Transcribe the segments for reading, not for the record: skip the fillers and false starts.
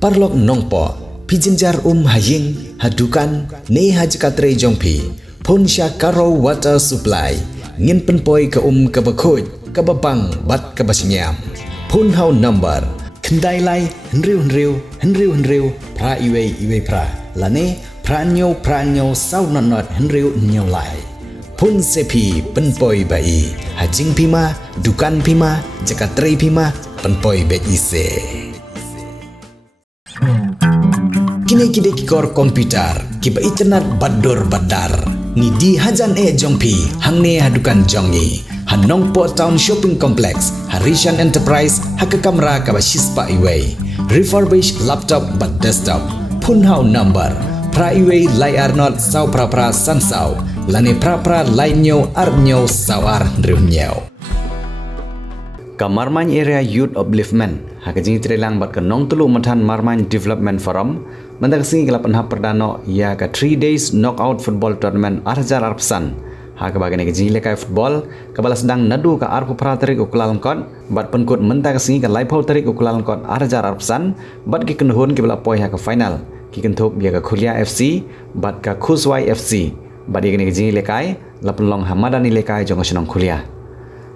parlok nongpo pijinjar haying hadukan ne hajkatre jongpi pon sya karo water supply ngin penpoi ke kebakhoj kebabang bat kebasinyam pon hau number kendai lai henriu pra iwe pra lane pranyo sau not henriu nyau lai pun sepi penpoi bai hajing pima dukan pima jakatre pima penpoi bet ise kini kikor komputer kiba internet badar ni di hajan jongpi hangne hadukan jongi Hanongpo Town Shopping Complex, Harishan Enterprise, Hakakamra Kabashispa Iway, refurbished laptop but desktop, Punhau number, Pra Iway Lai Arnot Sau Prapra Sansau, Lani Prapra Lainyo Arnyo Sawar Driunyau. Kamarman Area Youth Upliftment, Hakajing Trilang Bat Kanong Tulu Matan Marman Development Forum, Mandagsi Galapan Haperdano, Ya ka 3 days knockout football tournament Arjar Arpsan, Hakabagan ke lekai football kabala sedang nadu ka arku pra tarik ukulan kon bat penkut mentak singi ka laipau tarik ukulan kon arjar arpsan bat ki kenhun ki bala poi ha ka final ki kenthuk dia ka Khulia FC bat ka Khuswai FC bat ye ke lekai lapelong hamadani lekai jong senong Khulia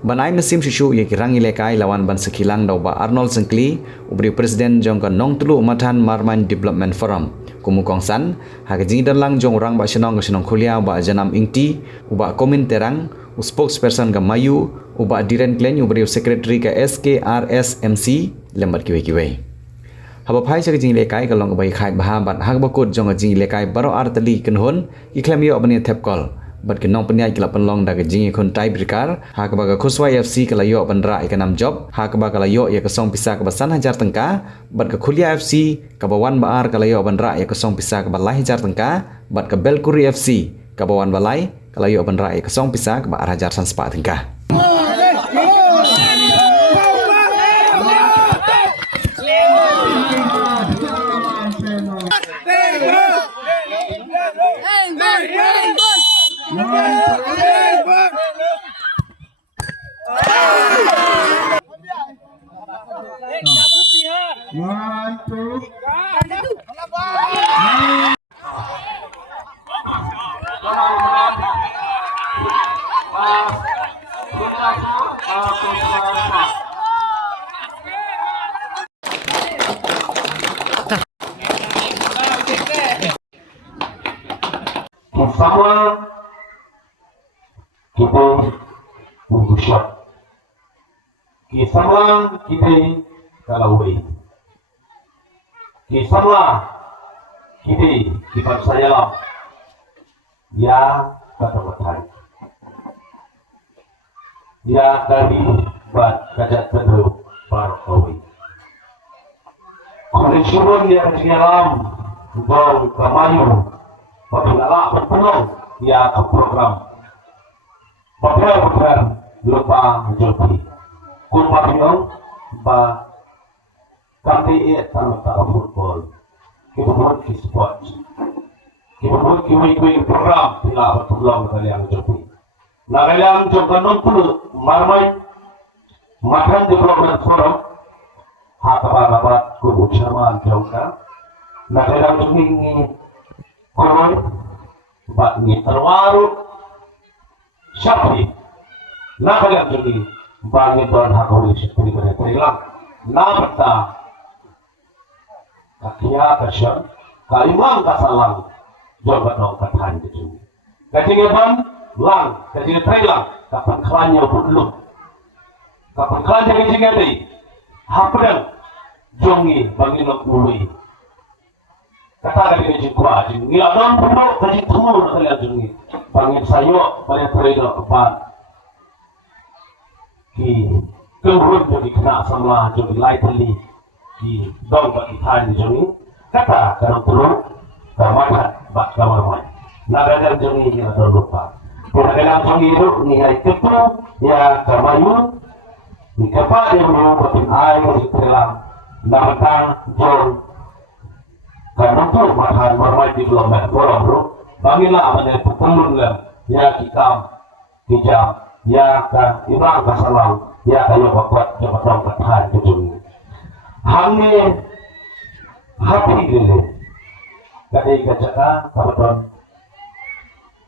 banai mesim susu ye ki rangi lekai lawan ban sekilang dau ba Arnold Sengkli ubri presiden jong ka nong tulu matan Marman Development Forum kumukong san hakajing dan lang jong orang ba senong Khulia ba janam ingti uba komen terang spokesperson ka Mayu uba Diren Klen ubri secretary ka SKRSMC lembat kiwe haba phai sa jing lekai ka long bai khai ba bat hak bakut jong jing lekai baro artali kenhon iklam yo abani tap call bat ke nong peniai kila penlong da ke jingi kon tai berkar ha ke baga Khuswai FC kala yo bandra ikanam job ha ke baga yo ya kesong pisa ke basan hajar tengka bat ke Khulia FC ke bawan baar kala yo bandra ya kesong pisa ke balai hajar tengka bat ke Belkuri FC ke bawan balai kala yo bandra ya kesong pisa ke baar hajar san spa tengka Bersama kita untuk shot, bersama kita kalawai, bersama kita kipas saya ya kata betul, ya dari buat kacat terus baru Koleksiun yang dialam bau kamayu Pagkala penuh ya ke program program lupa joki kun papiyong ba kami tanpa football kemudian ke sport kemudian kiwi program tidak bertolong kalian joki nah kalian coba nonton marmai makan di program forum hakabat kubu sama jauhkan nah kalian joki Konon, bat ni terwaru, siapa ni? Nak kalian jadi bangi tuan hakori seperti mereka hilang. Nak berta, kakia kasar, kalimang kasalang, jaga dong katahan itu. Kajian ban, lang, kajian terhilang, kapan kelannya belum, kapan kelannya kajian ni, hapdan, jongi bangi nak mului. Kata dari jengkua, nggak dong perlu kaji temur kalian jengi. Bangin sayo, banyak trader kepan. Ki kemudian jadi kena sama jadi lightly di dong bagi tanya jengi. Kata karena perlu kamaran bak kamaran. Nagajan jengi ini ada lupa. Pernah jengi itu ni hari itu ya kamayu. Ni kepa dia menyebutkan air di dalam namatang jong. Karena tu makan Marman Development Forum bro, bagilah mana pukul ya kita hijau ya kan ibrang kasalang ya ayo bapak cepat dong katahan kecil. Hamil happy dulu. Kadai kacaka kapan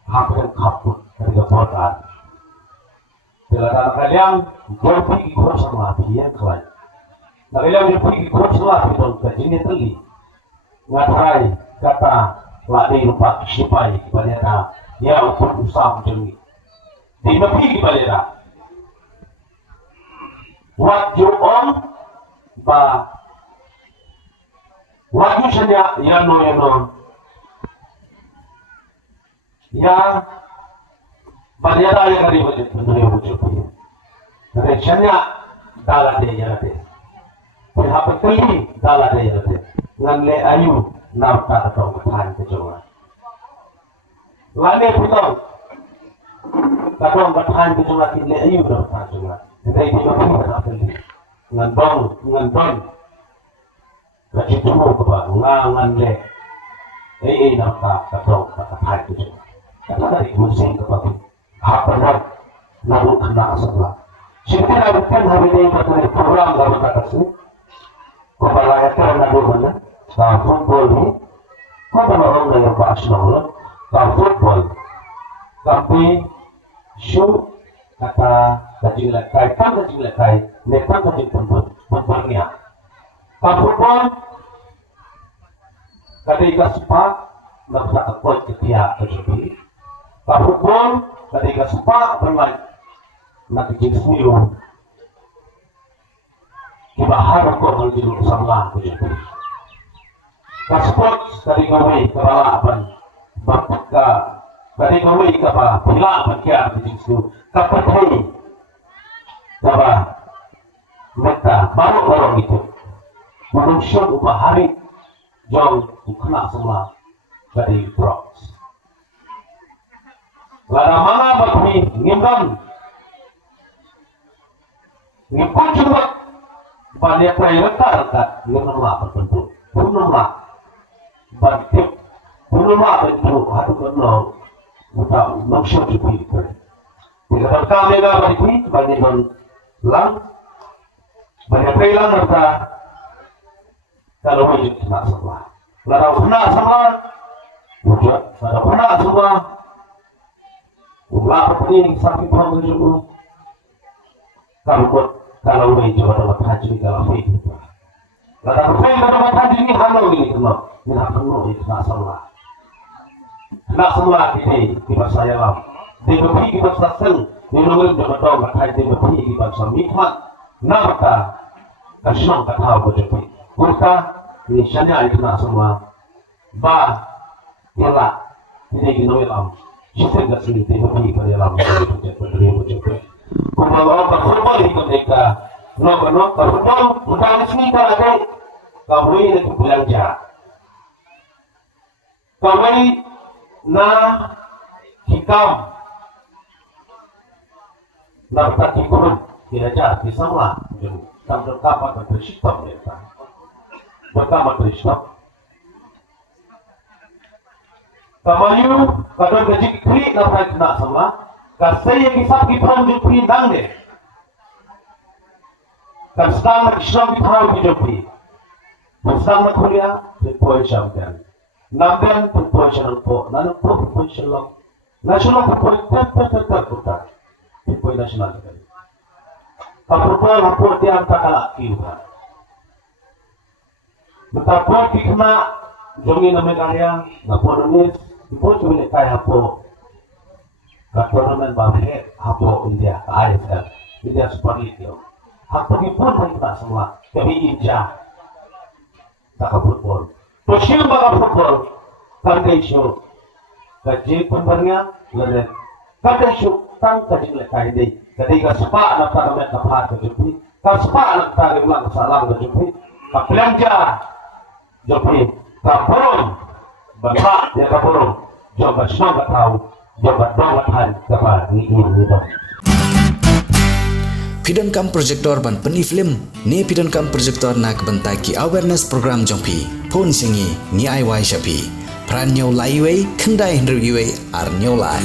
hampir kaput dari keportan. Dalam kalian berpergi ikut sama dia kawan. Kalian berpergi ikut sama dia kajini teli. Ngatrai kata ladai lupa sipai kepada ya untuk usaha macam ni. Di pergi kepada what you on ba what you saja ya no ya Banyara yang kali betul betul. Tapi sebenarnya dalam dia ada. Berapa kali dalam dia ada. Nganle ayu nak tak tahu kan kecuali. Lalu betul. Tak tahu kan kecuali le ayu nak tak kecuali. Jadi dia mesti tak kali. Ngandong. Kacau semua kebab. Nganle. Nak tak tahu kan kecuali. Karena dari musim kebab. Hapanan namun kena sebelah. Sehingga lakukan hari ini pada program dalam kata sini. Kepala itu namun mana? Kalau football ni, kalau orang yang berasal kalau football, tapi show kata kacing lekai, netan kacing pembuatnya. Kalau football, ketika sepak, nak tak kuat ketiak terjadi. Kalau football ketika sepak bermain nak kecil sendiri kita harus kau menjadi sama begitu. Sport dari kawai kebalapan bapaka dari kawai kaba bila berkia begitu kapatai kaba mereka baru orang itu manusia upahari jauh kena semua dari drugs. Lada mana berkini ngimban ngimpan coba banyak lekat ngimlah berbentuk punama bantik punama bentuk hadu kenal udah maksud itu tidak kami dah berkini banyak lang banyak pelang mereka kalau wujud kena semua lada kena semua wujud lada kena semua ulah ini sakit pun juga. Kalau ini juga dapat haji kalau ini. Kalau ini dapat haji ini halau ini semua. Ini halau itu nak semua ini kita saya lam. Di bawah kita saseng. Di bawah kita dapat haji di bawah kita samikmat. Nampak kesenang kata begitu. Maka ini syariat itu nak semua. Bah, ialah ini kita lam. Kita tak sini tengok ni pada dalam macam kalau football itu mereka nak football bukan sini kalau ada kamu ini belanja kamu na hikam nak tak ikut belajar di sana sampai kapan beristirahat mereka berkamat beristirahat. Kamayu kadang gaji kiri nak kena sama, kasih yang kisah kita menjadi dang deh. Kasih nak Islam kita menjadi, kasih nak Korea berpoin syamkan, nampen berpoin syampo, nanak berpoin syam, nasional berpoin tetap berpoin nasional kita. Berpoin lapor tiang tak kalah kita. Betapa kita jongi nama karya, lapor ini. Ipo cuma kaya hapo tournament bahaya hapo India ISL India Super League hapo ipon kita semua kami inja tak football to siapa baka football kandai show kaji pembarnya lalu kandai show tang kaji lekai deh ketika sepak nak tak kami kapal kejupi kalau sepak nak tak kami salam kejupi kapelanja kejupi kapurun bapa dia kapurun coba semua tahu coba dawatan kepada ini itu Pidon kam projector ban peni film ni pidon kam projector nak bentaki awareness program jompi phone singi ni ai wai shapi pran nyau lai wei khandai hendru wei ar nyau lai